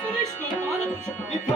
süreçte olarak düşünüyorum. İlk